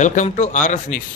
Welcome to RS news.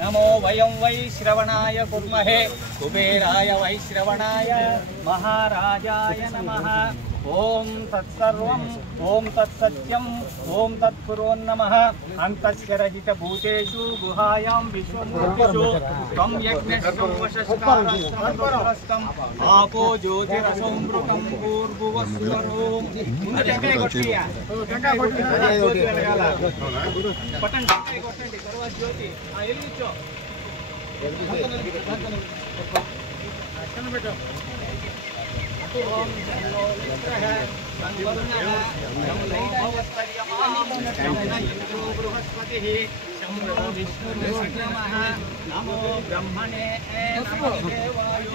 नमो वयं वै श्रवणाय कुर्महे कुबेराय वै श्रवणाय महाराजाय नमः। ओम तत्सर्वं ओम तत्सत्यं ओम तत्पुरोन्नमः। अन्तस्य रहित भूतेषु गुहायां विश्वमूर्तिषु त्वं यज्ञस्य वशस्कारस्तं आपो ज्योतिरसोमृतं पूर्वस्वरूं टंकाय కొట్టియా టంకాయ కొట్టి జ్యోతి వెలగాల పటన్ టంకాయ కొట్టండి తర్వాత జ్యోతి ఆ ఎలిగించో అక్కడ పెట్టు. ఓం జన్నో నిగ్రహ సంవరుణః ఇంద్రో బృహస్పతిః శంభో విష్ణుర్నమః. నమో బ్రహ్మణే నమో దేవాయ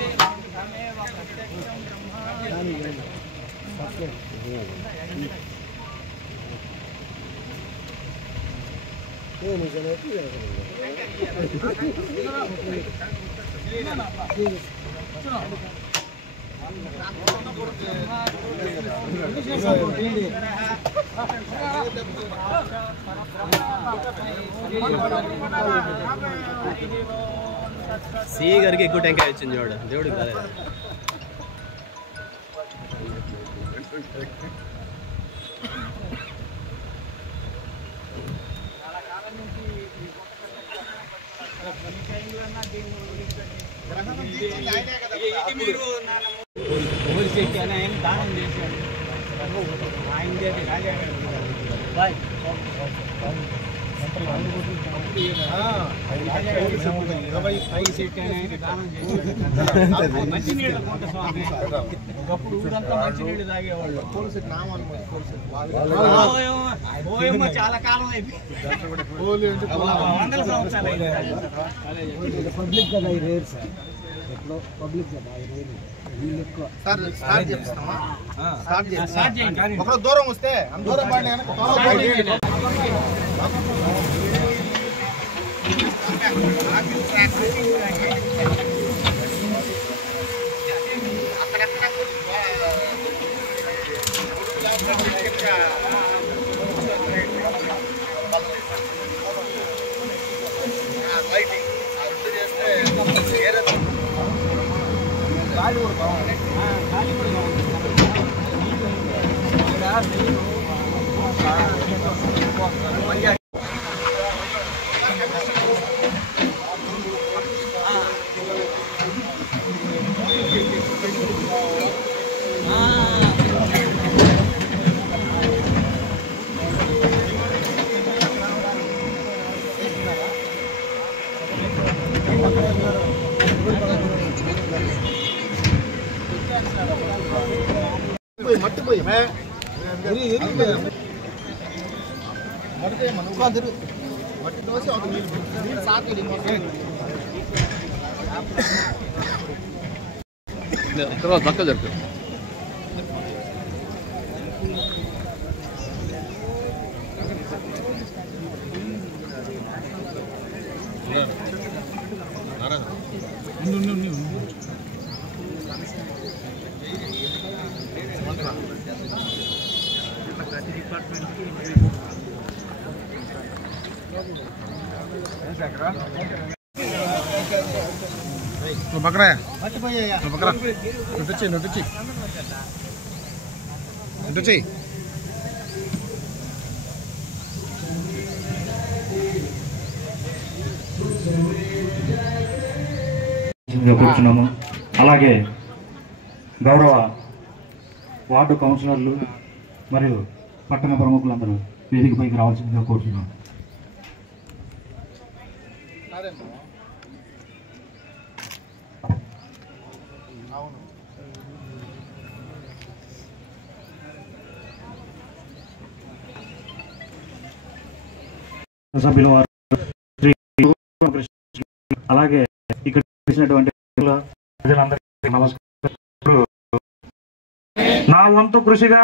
తమేవ ప్రత్యక్షం బ్రహ్మాణి. सी करके ఎక్కువ టెంకాయ వచ్చింది చూడు దేవుడికి కాదు. దానం చేశాడు ఆయన మంచినీళ్ళు కొంట స్వామి ఒకప్పుడు ఊరంతా మంచినీళ్ళు తాగేవాళ్ళు. ఓయమ్మ చాలా కాలం అయిపోయింది, వందల సంవత్సరాలు అయింది. పబ్లిక్ కదా ఈ రేర్ సార్, ఎట్లో పబ్లిక్ కదా ఈ రేర్ వీళ్ళు ఎక్కువ. ఒకరు దూరం వస్తే దూరం గాలి కూడా బాగుంది. గాలి కూడా బాగుంది. మట్టి పోయి మట్టి దోసి ఒక నీళ్ళు సాకి తర్వాత పక్క జరుపు. బకరా బకరా నొట్టిచ్చి కూర్చున్నాము. అలాగే గౌరవ వార్డు కౌన్సిలర్లు మరియు పట్టణ ప్రముఖులందరూ వేదికపైకి రావాల్సిందిగా కోరుతున్నాము. సభ్యుల వారు అలాగే ఇక్కడ చేసినటువంటి ప్రజలందరికీ నమస్కారం. నా వంతు కృషిగా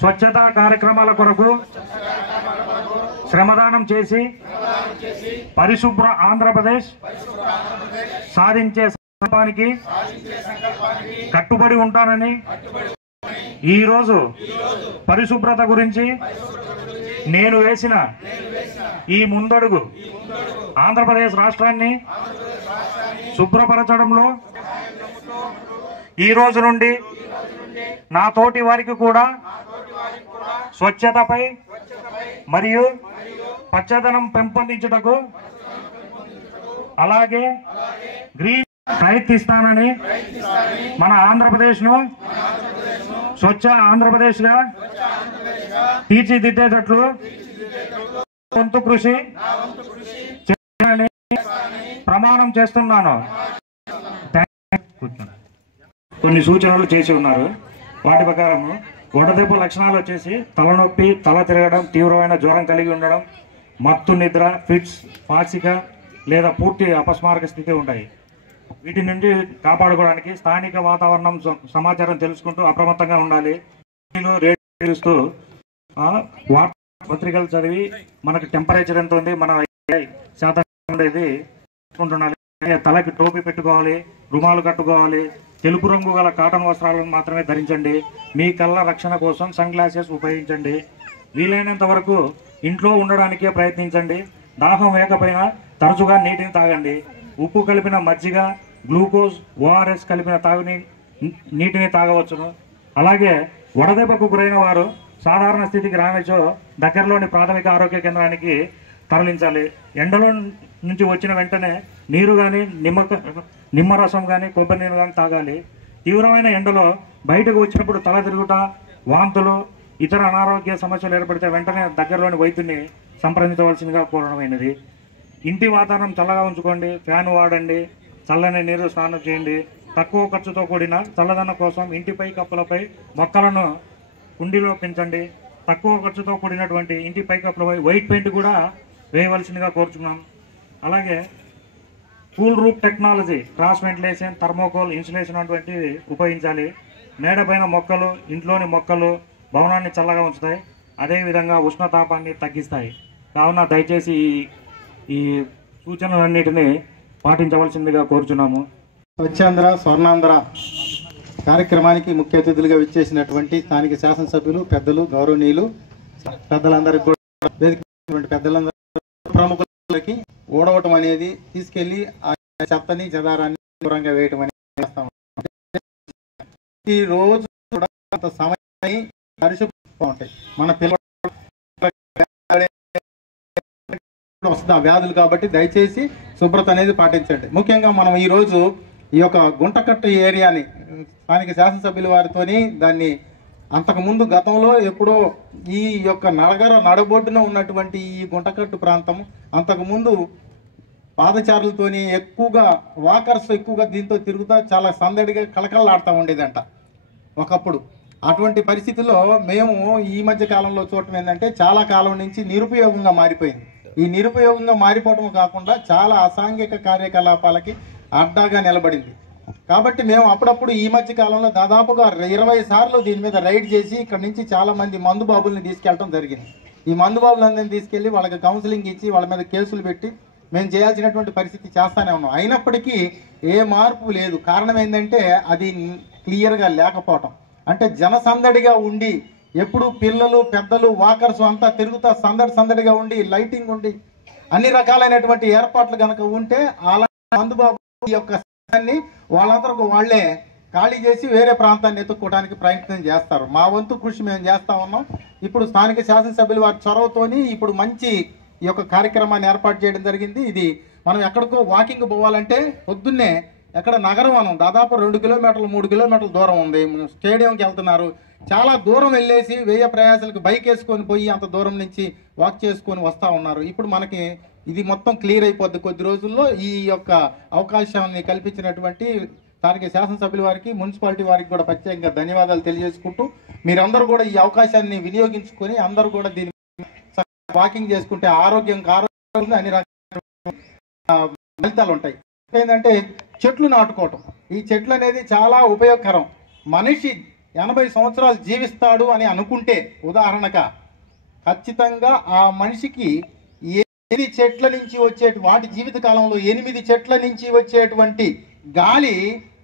స్వచ్ఛతా కార్యక్రమాల కొరకు శ్రమదానం చేసి పరిశుభ్ర ఆంధ్రప్రదేశ్ సాధించే సంకల్పానికి కట్టుబడి ఉంటానని ఈరోజు పరిశుభ్రత గురించి నేను వేసిన ఈ ముందడుగు ఆంధ్రప్రదేశ్ రాష్ట్రాన్ని శుభ్రపరచడంలో ఈ రోజు నుండి నా తోటి వారికి కూడా స్వచ్ఛతపై మరియు పచ్చదనం పెంపొందించుటకు అలాగే గ్రీన్ ప్రయత్నిస్తానని మన ఆంధ్రప్రదేశ్ను స్వచ్ఛ ఆంధ్రప్రదేశ్గా తీర్చిదిద్దేటట్లు వంతు కృషి చేయాలని ప్రమాణం చేస్తున్నాను. కొన్ని సూచనలు చేసి ఉన్నారు. వాటి ప్రకారం వడదెబ్బ లక్షణాలు వచ్చేసి తలనొప్పి, తల తిరగడం, తీవ్రమైన జ్వరం కలిగి ఉండడం, మత్తు నిద్ర, ఫిట్స్, పాక్షిక లేదా పూర్తి అపస్మారక స్థితి ఉంటాయి. వీటి నుండి కాపాడుకోవడానికి స్థానిక వాతావరణం సమాచారం తెలుసుకుంటూ అప్రమత్తంగా ఉండాలి. రేడియో చూస్తూ వార్తా పత్రికలు చదివి మనకు టెంపరేచర్ ఎంత ఉంది, మన శాతం ఉండేది ఉండాలి. తలకి టోపీ పెట్టుకోవాలి, రుమాలు కట్టుకోవాలి. తెలుపు రంగు గల కాటన్ వస్త్రాలను మాత్రమే ధరించండి. మీ కళ్ళ రక్షణ కోసం సన్ గ్లాసెస్ ఉపయోగించండి. వీలైనంత వరకు ఇంట్లో ఉండడానికే ప్రయత్నించండి. దాహం వేయకపోయినా తరచుగా నీటిని తాగండి. ఉప్పు కలిపిన మజ్జిగ, గ్లూకోజ్, ఓఆర్ఎస్ కలిపిన నీటిని తాగవచ్చును. అలాగే వడదెబ్బకు గురైన వారు సాధారణ స్థితికి రానిచో దగ్గరలోని ప్రాథమిక ఆరోగ్య కేంద్రానికి తరలించాలి. ఎండలో నుంచి వచ్చిన వెంటనే నీరు కానీ నిమ్మరసం కానీ కొబ్బరి నీరు కానీ తాగాలి. తీవ్రమైన ఎండలో బయటకు వచ్చినప్పుడు తల తిరుగుట, వాంతులు, ఇతర అనారోగ్య సమస్యలు ఏర్పడితే వెంటనే దగ్గరలోని వైద్యుని సంప్రదించవలసిందిగా కోరడమైనది. ఇంటి వాతావరణం చల్లగా ఉంచుకోండి. ఫ్యాన్ వాడండి. చల్లని నీరు స్నానం చేయండి. తక్కువ ఖర్చుతో కూడిన చల్లదనం కోసం ఇంటిపై కప్పులపై మొక్కలను కుండీలో పెంచండి. తక్కువ ఖర్చుతో కూడినటువంటి ఇంటి పైకప్పులపై వైట్ పెయింట్ కూడా వేయవలసిందిగా కోరుచున్నాం. అలాగే cool roof technology, cross ventilation, thermocol, insulation వంటివి ఉపయోగించాలి. మేడపైన మొక్కలు, ఇంట్లోని మొక్కలు భవనాన్ని చల్లగా ఉంచుతాయి. అదేవిధంగా ఉష్ణతాపాన్ని తగ్గిస్తాయి. కావున దయచేసి ఈ సూచనలన్నిటినీ పాటించవలసిందిగా కోరుచున్నాము. స్వచ్ఛాంధ్ర స్వర్ణాంధ్ర కార్యక్రమానికి ముఖ్య అతిథులుగా విచ్చేసినటువంటి స్థానిక శాసనసభ్యులు, పెద్దలు, గౌరవనీయులు, పెద్దలందరికీ కూడా పెద్దలందరూ ప్రముఖులకి ఓడవటం అనేది తీసుకెళ్లి ఆ చెత్తని చెదారాన్ని దూరంగా వేయటం అనేది చేస్తాం. ఈ రోజు కూడా కొంత సమయం పరిశుభ్రంగా ఉంటాయి. మన పిల్లలు వస్తుంది ఆ వ్యాధులు. కాబట్టి దయచేసి శుభ్రత అనేది పాటించండి. ముఖ్యంగా మనం ఈరోజు ఈ యొక్క గుంటకట్టు ఏరియాని స్థానిక శాసనసభ్యుల వారితోని దాన్ని అంతకుముందు గతంలో ఎప్పుడో ఈ యొక్క నడబొడ్డున ఉన్నటువంటి ఈ గుంటకట్టు ప్రాంతం అంతకుముందు పాదచారులతోని ఎక్కువగా వాకర్స్ ఎక్కువగా దీంతో తిరుగుతా చాలా సందడిగా కలకలలాడుతూ ఉండేదంట ఒకప్పుడు. అటువంటి పరిస్థితుల్లో మేము ఈ మధ్య కాలంలో చూడటం ఏంటంటే చాలా కాలం నుంచి నిరుపయోగంగా మారిపోయింది. ఈ నిరుపయోగంగా మారిపోవటం కాకుండా చాలా అసాంఘిక కార్యకలాపాలకి అడ్డాగా నిలబడింది. కాబట్టి మేము అప్పుడప్పుడు ఈ మధ్య కాలంలో దాదాపుగా 20 సార్లు దీని మీద రైడ్ చేసి ఇక్కడ నుంచి చాలా మంది మందు బాబుల్ని తీసుకెళ్ళడం జరిగింది. ఈ మందు బాబులందరినీ తీసుకెళ్లి వాళ్ళకి కౌన్సిలింగ్ ఇచ్చి వాళ్ళ మీద కేసులు పెట్టి మేము చేయాల్సినటువంటి పరిస్థితి చేస్తానే ఉన్నాం. అయినప్పటికీ ఏ మార్పు లేదు. కారణం ఏంటంటే అది క్లియర్గా లేకపోవటం. అంటే జనసందడిగా ఉండి ఎప్పుడు పిల్లలు, పెద్దలు, వాకర్స్ అంతా తిరుగుతా సందడిగా ఉండి లైటింగ్ ఉండి అన్ని రకాలైనటువంటి ఏర్పాట్లు కనుక ఉంటే అలా మందు బాబు ఈ యొక్క స్థానాన్ని వాళ్ళందరూ వాళ్ళే ఖాళీ చేసి వేరే ప్రాంతాన్ని ఎత్తుక్కోవడానికి ప్రయత్నం చేస్తారు. మా వంతు కృషి మేము చేస్తా ఉన్నాం. ఇప్పుడు స్థానిక శాసనసభ్యులు వారి చొరవతోని ఇప్పుడు మంచి ఈ యొక్క కార్యక్రమాన్ని ఏర్పాటు చేయడం జరిగింది. ఇది మనం ఎక్కడికో వాకింగ్ పోవాలంటే పొద్దున్నే ఎక్కడ నగరవనం దాదాపు 2 కిలోమీటర్లు 3 కిలోమీటర్ల దూరం ఉంది. స్టేడియంకి వెళ్తున్నారు, చాలా దూరం వెళ్ళేసి వ్యయ ప్రయాసాలకు బైక్ వేసుకొని పోయి అంత దూరం నుంచి వాక్ చేసుకొని వస్తూ ఉన్నారు. ఇప్పుడు మనకి ఇది మొత్తం క్లియర్ అయిపోద్ది కొద్ది రోజుల్లో. ఈ యొక్క అవకాశాన్ని కల్పించినటువంటి స్థానిక శాసనసభ్యుల వారికి, మున్సిపాలిటీ వారికి కూడా ప్రత్యేకంగా ధన్యవాదాలు తెలియజేసుకుంటూ మీరందరూ కూడా ఈ అవకాశాన్ని వినియోగించుకొని అందరూ కూడా దీన్ని వాకింగ్ చేసుకుంటే ఆరోగ్యంగా అన్ని రకాల ఫలితాలు ఉంటాయి. ఏంటంటే చెట్లు నాటుకోవటం, ఈ చెట్లు అనేది చాలా ఉపయోగకరం. మనిషి 80 సంవత్సరాలు జీవిస్తాడు అని అనుకుంటే ఉదాహరణగా ఖచ్చితంగా ఆ మనిషికి 8 చెట్ల నుంచి వాటి జీవిత కాలంలో 8 చెట్ల నుంచి వచ్చేటువంటి గాలి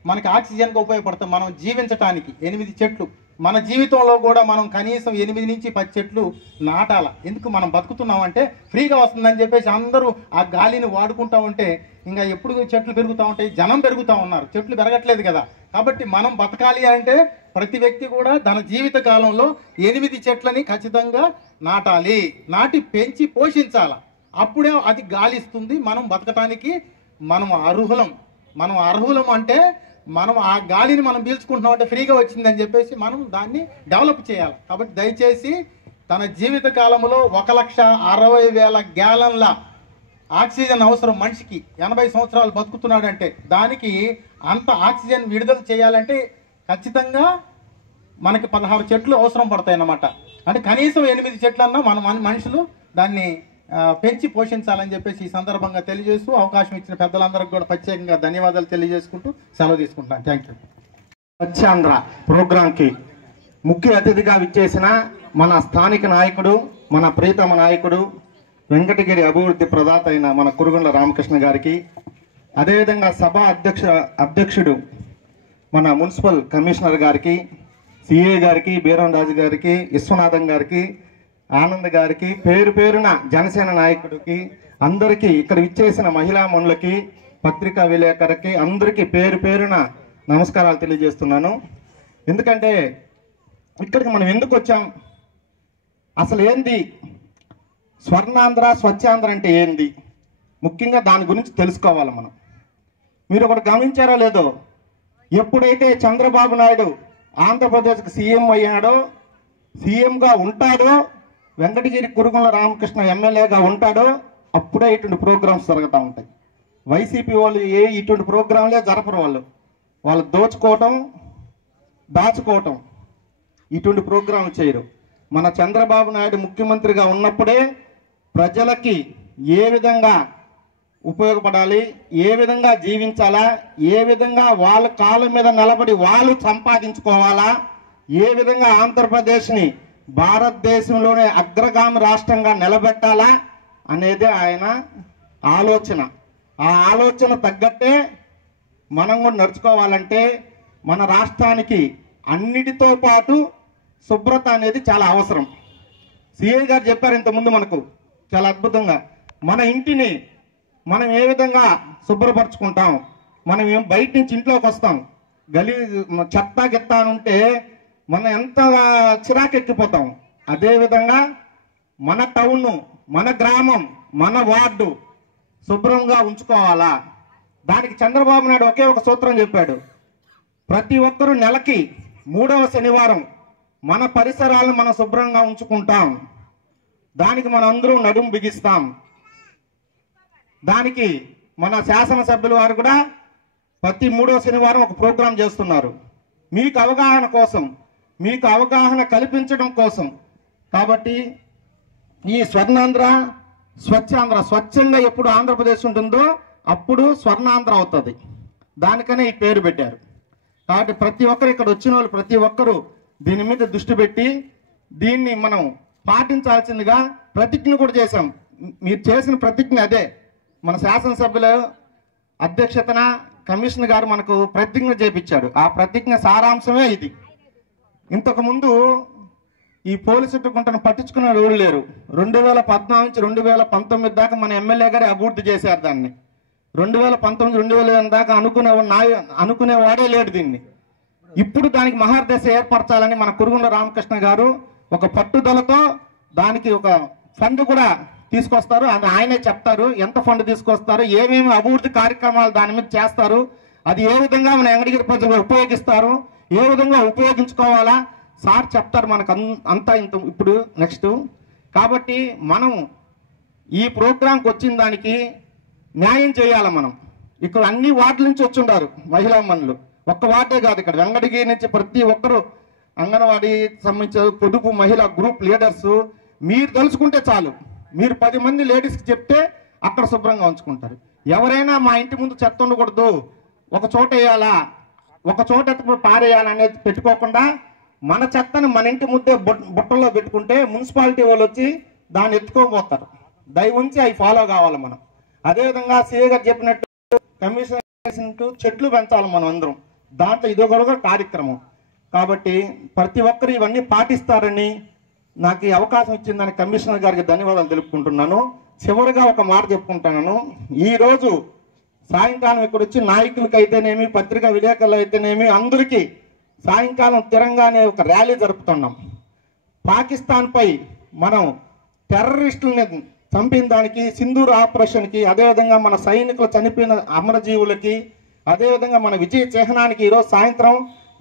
మనకి ఆక్సిజన్గా ఉపయోగపడుతుంది. మనం జీవించటానికి 8 చెట్లు మన జీవితంలో కూడా మనం కనీసం 8 నుంచి 10 చెట్లు నాటాల. ఎందుకు మనం బతుకుతున్నామంటే ఫ్రీగా వస్తుందని చెప్పేసి అందరూ ఆ గాలిని వాడుకుంటా ఉంటే ఇంకా ఎప్పుడు చెట్లు పెరుగుతూ ఉంటాయి, జనం పెరుగుతూ ఉన్నారు, చెట్లు పెరగట్లేదు కదా. కాబట్టి మనం బతకాలి అంటే ప్రతి వ్యక్తి కూడా తన జీవిత కాలంలో 8 చెట్లని ఖచ్చితంగా నాటాలి, నాటి పెంచి పోషించాల. అప్పుడే అది గాలి ఇస్తుంది. మనం బతకటానికి మనం అర్హులం అంటే మనం ఆ గాలిని మనం పీల్చుకుంటున్నాం అంటే ఫ్రీగా వచ్చిందని చెప్పేసి మనం దాన్ని డెవలప్ చేయాలి. కాబట్టి దయచేసి తన జీవిత కాలంలో 1,60,000 గ్యాలన్ల ఆక్సిజన్ అవసరం మనిషికి. 80 సంవత్సరాలు బతుకుతున్నాడంటే దానికి అంత ఆక్సిజన్ విడుదల చేయాలంటే ఖచ్చితంగా మనకి 16 చెట్లు అవసరం పడతాయి అన్నమాట. అంటే కనీసం 8 చెట్లన్నా మన మనుషులు దాన్ని పెంచి పోషించాలని చెప్పేసి ఈ సందర్భంగా తెలియజేస్తూ అవకాశం ఇచ్చిన పెద్దలందరికీ కూడా ప్రత్యేకంగా ధన్యవాదాలు తెలియజేసుకుంటూ సెలవు తీసుకుంటాను. Thank you. స్వచ్ఛాంధ్ర ప్రోగ్రాంకి ముఖ్య అతిథిగా విచ్చేసిన మన స్థానిక నాయకుడు, మన ప్రీతమ నాయకుడు, వెంకటగిరి అభివృద్ధి ప్రదాత అయిన మన కురుగొండ్ల రామకృష్ణ గారికి, అదేవిధంగా సభ అధ్యక్షుడు మన మున్సిపల్ కమిషనర్ గారికి, సిఏ గారికి, బీరం రాజు గారికి, విశ్వనాథం గారికి, ఆనంద్ గారికి, పేరు పేరున జనసేన నాయకుడికి, అందరికీ ఇక్కడ విచ్చేసిన మహిళా మనులకి, పత్రికా విలేకరికి అందరికీ పేరు పేరున నమస్కారాలు తెలియజేస్తున్నాను. ఎందుకంటే ఇక్కడికి మనం ఎందుకు వచ్చాం, అసలు ఏంది స్వర్ణాంధ్ర స్వచ్ఛాంధ్ర అంటే ఏంది, ముఖ్యంగా దాని గురించి తెలుసుకోవాలి మనం. మీరు ఒకటి గమనించారో లేదో, ఎప్పుడైతే చంద్రబాబు నాయుడు ఆంధ్రప్రదేశ్కి సీఎం అయ్యాడో, సీఎంగా ఉంటాడో, వెంకటగిరి కురుగొండ్ల రామకృష్ణ ఎమ్మెల్యేగా ఉంటాడో అప్పుడే ఇటువంటి ప్రోగ్రామ్స్ జరుగుతూ ఉంటాయి. వైసీపీ వాళ్ళు ఇటువంటి ప్రోగ్రాంలే జరపరు. వాళ్ళు దోచుకోవటం, దాచుకోవటం, ఇటువంటి ప్రోగ్రాం చేయరు. మన చంద్రబాబు నాయుడు ముఖ్యమంత్రిగా ఉన్నప్పుడే ప్రజలకి ఏ విధంగా ఉపయోగపడాలి, ఏ విధంగా జీవించాలా, ఏ విధంగా వాళ్ళ కాళ్ళ మీద నిలబడి వాళ్ళు సంపాదించుకోవాలా, ఏ విధంగా ఆంధ్రప్రదేశ్ని భారతదేశంలోనే అగ్రగామి రాష్ట్రంగా నిలబెట్టాలా అనేది ఆయన ఆలోచన. ఆ ఆలోచన తగ్గట్టే మనం కూడా నడుచుకోవాలంటే మన రాష్ట్రానికి అన్నిటితో పాటు శుభ్రత అనేది చాలా అవసరం. సిఐ గారు చెప్పారు ఇంతకుముందు మనకు చాలా అద్భుతంగా. మన ఇంటిని మనం ఏ విధంగా శుభ్రపరచుకుంటాం, మనం బయట నుంచి ఇంట్లోకి వస్తాం, చెత్త గిత్త అని ఉంటే మనం ఎంత చిరాకెక్కిపోతాం. అదేవిధంగా మన టౌన్, మన గ్రామం, మన వార్డు శుభ్రంగా ఉంచుకోవాలా. దానికి చంద్రబాబు నాయుడు ఒకే ఒక సూత్రం చెప్పాడు. ప్రతి ఒక్కరూ నెలకి 3వ శనివారం మన పరిసరాలను మనం శుభ్రంగా ఉంచుకుంటాం. దానికి మనం అందరూ నడుం బిగిస్తాం. దానికి మన శాసనసభ్యుల వారు కూడా ప్రతి 3వ శనివారం ఒక ప్రోగ్రాం చేస్తున్నారు. మీకు అవగాహన కోసం, మీకు అవగాహన కల్పించడం కోసం. కాబట్టి ఈ స్వర్ణాంధ్ర స్వచ్ఛాంధ్ర, స్వచ్ఛంగా ఎప్పుడు ఆంధ్రప్రదేశ్ ఉంటుందో అప్పుడు స్వర్ణాంధ్ర అవుతుంది. దానికనే ఈ పేరు పెట్టారు. కాబట్టి ప్రతి ఒక్కరు ఇక్కడ వచ్చిన వాళ్ళు ప్రతి ఒక్కరూ దీని మీద దృష్టి పెట్టి దీన్ని మనం పాటించాల్సిందిగా ప్రతిజ్ఞ కూడా చేశాం. మీరు చేసిన ప్రతిజ్ఞ అదే. మన శాసనసభ్యుల అధ్యక్షతన కమిషనర్ గారు మనకు ప్రతిజ్ఞ చేపించాడు. ఆ ప్రతిజ్ఞ సారాంశమే ఇది. ఇంతకుముందు ఈ పోలీసు గుంటను పట్టించుకున్న ఎవరు లేరు. 2014 నుంచి 2019 దాకా మన ఎమ్మెల్యే గారు అభివృద్ధి చేశారు దాన్ని. 2019 2020 దాకా అనుకునేవాడే లేడు దీన్ని. ఇప్పుడు దానికి మహాదశ ఏర్పరచాలని మన కురుగుండ్ల రామకృష్ణ గారు ఒక పట్టుదలతో దానికి ఒక ఫండ్ కూడా తీసుకొస్తారు. అది ఆయనే చెప్తారు ఎంత ఫండ్ తీసుకొస్తారు, ఏమేమి అభివృద్ధి కార్యక్రమాలు దాని మీద చేస్తారు, అది ఏ విధంగా మన వెంకటగిరి ప్రజలు ఉపయోగిస్తారు, ఏ విధంగా ఉపయోగించుకోవాలా సార్ చెప్తారు మనకు అంతా ఇంత ఇప్పుడు నెక్స్ట్. కాబట్టి మనం ఈ ప్రోగ్రాంకి వచ్చిన దానికి న్యాయం చేయాలి. మనం ఇక్కడ అన్ని వార్డుల నుంచి వచ్చి ఉన్నారు మహిళా మనులు, ఒక్క వార్డే కాదు, ఇక్కడ వెంకటగిరి నుంచి ప్రతి ఒక్కరు అంగన్వాడీ సంబంధించిన పొదుపు మహిళా గ్రూప్ లీడర్స్ మీరు తెలుసుకుంటే చాలు, మీరు 10 మంది లేడీస్కి చెప్తే అక్కడ శుభ్రంగా ఉంచుకుంటారు. ఎవరైనా మా ఇంటి ముందు చెత్త ఉండకూడదు, ఒక చోట వేయాలా, ఒక చోట పారేయాలనేది పెట్టుకోకుండా మన చెత్తను మన ఇంటి ముందే బుట్టల్లో పెట్టుకుంటే మున్సిపాలిటీ వాళ్ళు వచ్చి దాన్ని ఎత్తుకోబోతారు. దయ ఉంచి అవి ఫాలో కావాలి మనం. అదేవిధంగా సీఏ గారు చెప్పినట్టు కమిషన్ చెట్లు పెంచాలి మనం అందరం, దాంట్లో ఇదొక కార్యక్రమం. కాబట్టి ప్రతి ఒక్కరు ఇవన్నీ పాటిస్తారని నాకు ఈ అవకాశం ఇచ్చిందని కమిషనర్ గారికి ధన్యవాదాలు తెలుపుకుంటున్నాను. చివరిగా ఒక మాట చెప్పుకుంటున్నాను. ఈరోజు సాయంకాలం ఇక్కడ వచ్చి నాయకులకి అయితేనేమి, పత్రికా విలేకరులు అయితేనేమి, అందరికీ సాయంకాలం తిరంగానే ఒక ర్యాలీ జరుపుతున్నాం. పాకిస్తాన్పై మనం టెర్రరిస్టులని చంపిన దానికి, సింధూర్ ఆపరేషన్కి, అదేవిధంగా మన సైనికులు చనిపోయిన అమరజీవులకి, అదేవిధంగా మన విజయ చిహ్నానికి ఈరోజు సాయంత్రం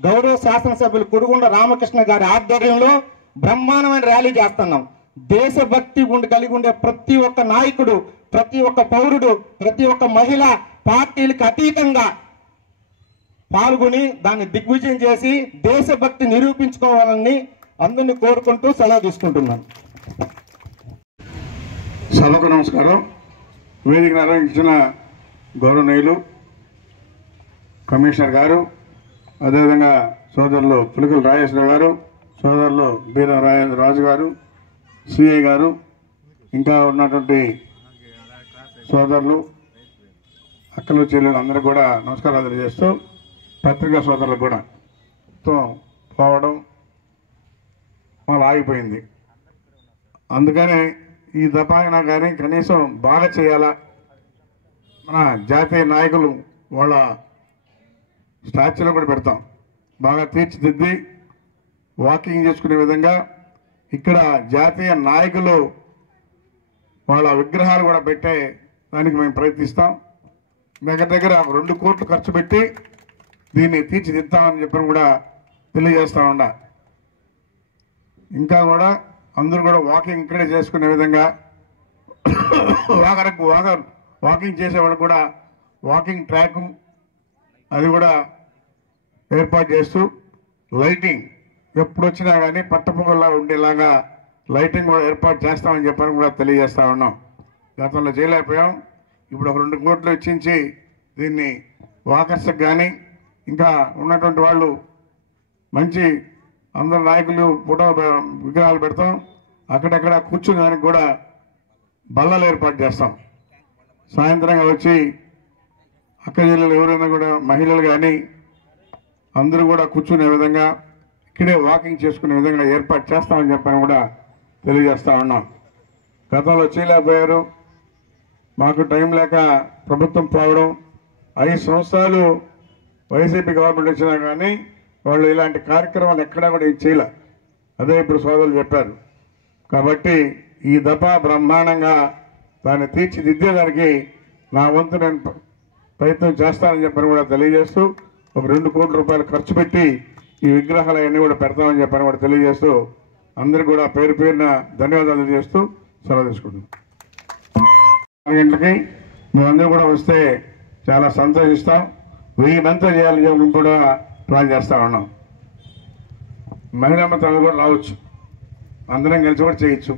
గౌరవ శాసనసభ్యులు కురుగుండ్ల రామకృష్ణ గారి ఆధ్వర్యంలో బ్రహ్మాండమైన ర్యాలీ చేస్తున్నాం. దేశభక్తి కలిగి ఉండే ప్రతి ఒక్క నాయకుడు, ప్రతి ఒక్క పౌరుడు, ప్రతి ఒక్క మహిళ పార్టీలకు అతీతంగా పాల్గొని దాన్ని దిగ్విజయం చేసి దేశభక్తి నిరూపించుకోవాలని అందరినీ కోరుకుంటూ సెలవు తీసుకుంటున్నాను. సభకు నమస్కారం. వేదిక నిర్వహించిన గౌరవనీయులు కమిషనర్ గారు, అదేవిధంగా సోదరులు పులికల రాజేశ్వర గారు, సోదరులు బీర రాజు గారు, సిఐ గారు, ఇంకా ఉన్నటువంటి సోదరులు, అక్కలు చెల్లెలు అందరూ కూడా నమస్కారాలు తెలియజేస్తూ, పత్రికా సోదరులు కూడా పోవడం వాళ్ళు ఆగిపోయింది. అందుకనే ఈ దఫాయినా కానీ కనీసం బాగా చేయాలా, మన జాతీయ నాయకులు వాళ్ళ స్టాచ్యూలో కూడా పెడతాం, బాగా తీర్చిదిద్ది వాకింగ్ చేసుకునే విధంగా ఇక్కడ జాతీయ నాయకులు వాళ్ళ విగ్రహాలు కూడా పెట్టే దానికి మేము ప్రయత్నిస్తాం. దగ్గర 2 కోట్లు ఖర్చు పెట్టి దీన్ని తీర్చిదిద్దామని చెప్పని కూడా తెలియజేస్తా ఉండా. ఇంకా కూడా అందరూ కూడా వాకింగ్ ఇక్కడే చేసుకునే విధంగా వాకింగ్ చేసేవాళ్ళు కూడా వాకింగ్ ట్రాక్ అది కూడా ఏర్పాటు చేస్తూ, లైటింగ్ ఎప్పుడు వచ్చినా కానీ పట్టపొగల్లా ఉండేలాగా లైటింగ్ కూడా ఏర్పాటు చేస్తామని చెప్పని కూడా తెలియజేస్తా ఉన్నాం. గతంలో చేయలేకపోయాం, ఇప్పుడు ఒక 2 కోట్లు వెచ్చించి దీన్ని వాకర్స్కి కానీ ఇంకా ఉన్నటువంటి వాళ్ళు మంచి అందరు నాయకులు ఫోటో విగ్రహాలు పెడతాం, అక్కడక్కడ కూర్చుని దానికి కూడా బల్లలు ఏర్పాటు చేస్తాం. సాయంత్రంగా వచ్చి అక్క చెల్లెలు ఎవరైనా కూడా మహిళలు కానీ అందరూ కూడా కూర్చునే విధంగా ఇక్కడే వాకింగ్ చేసుకునే విధంగా ఏర్పాటు చేస్తామని చెప్పని కూడా తెలియజేస్తా ఉన్నాం. గతంలో చేయలేకపోయారు, మాకు టైం లేక ప్రభుత్వం పోవడం, 5 సంవత్సరాలు వైసీపీ గవర్నమెంట్ వచ్చినా కానీ వాళ్ళు ఇలాంటి కార్యక్రమాలు ఎక్కడా కూడా చేయలే. అదే ఇప్పుడు సోదరులు చెప్పారు. కాబట్టి ఈ దఫా బ్రహ్మాండంగా దాన్ని తీర్చిదిద్దేదానికి నా వంతు నేను ప్రయత్నం చేస్తానని చెప్పని కూడా తెలియజేస్తూ, ఒక 2 కోట్ల రూపాయలు ఖర్చు పెట్టి ఈ విగ్రహాలు అన్నీ కూడా పెడతామని చెప్పని కూడా తెలియజేస్తూ, అందరికీ కూడా పేరు పేరున ధన్యవాదాలు తెలియజేస్తూ సెలవు తీసుకుంటున్నాం. 4 గంటలకి మేమందరూ కూడా వస్తే చాలా సంతోషిస్తాం. 1000 మంది చేయాలని చెప్పి కూడా ప్లాన్ చేస్తా ఉన్నాం. మహిళా మతాలు కూడా రావచ్చు, అందరం కలిసి కూడా చేయొచ్చు.